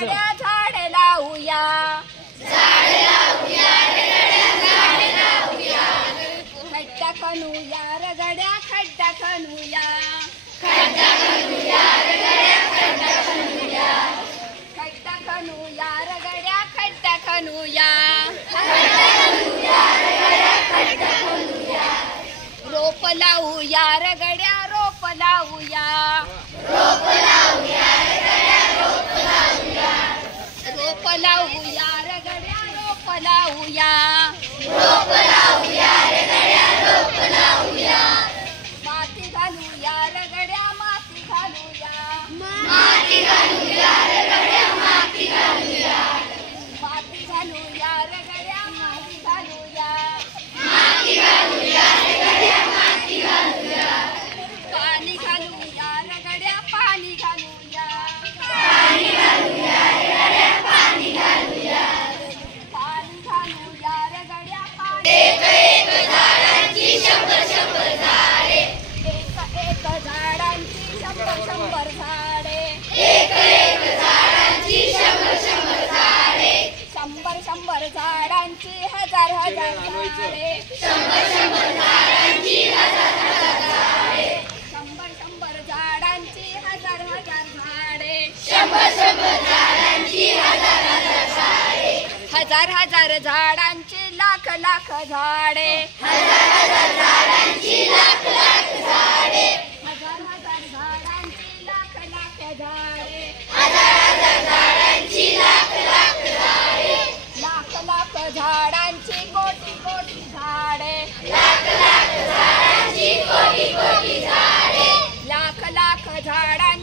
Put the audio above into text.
गड्या झाड लावूया, खड्डा खणूया रे गड्या खड्डा खणूया, खड्डा खणूया रे गड्या खड्डा खणूया, रोप लावूया रे गड्या रोप लावूया, रोप लावूया रे गड्या रोप लावूया, माती घालूया रे गड्या माती घालूया, माती घालूया रे गड्या माती घालूया, पाणी घालूया रे गड्या पाणी घालूया, पाणी घालूया रे गड्या पाणी घालूया, एक एक झाडांची शंभर शंभर झाडे, एक एक झाडांची शंभर शंभर झाडे, एक एक झाडांची शंभर शंभर झाडे, शंभर शंभर झाडांची हजार हजार झाडे, शंभर शंभर झाडांची हजार हजार झाडे, शंभर शंभर झाडांची हजार हजार झाडे, शंभर शंभर झाडांची हजार हजार झाडे, हजार हजार झाडांची लाख लाख झाडे, हजार हजार झाडांची लाख लाख झाडे, हजार हजार झाडांची लाख लाख झाडे, हजार हजार झाडांची लाख लाख झाडे, लाख लाख झाडांची कोटी कोटी झाडे, लाख लाख झाडांची कोटी कोटी झाडे, लाख लाख झाडांची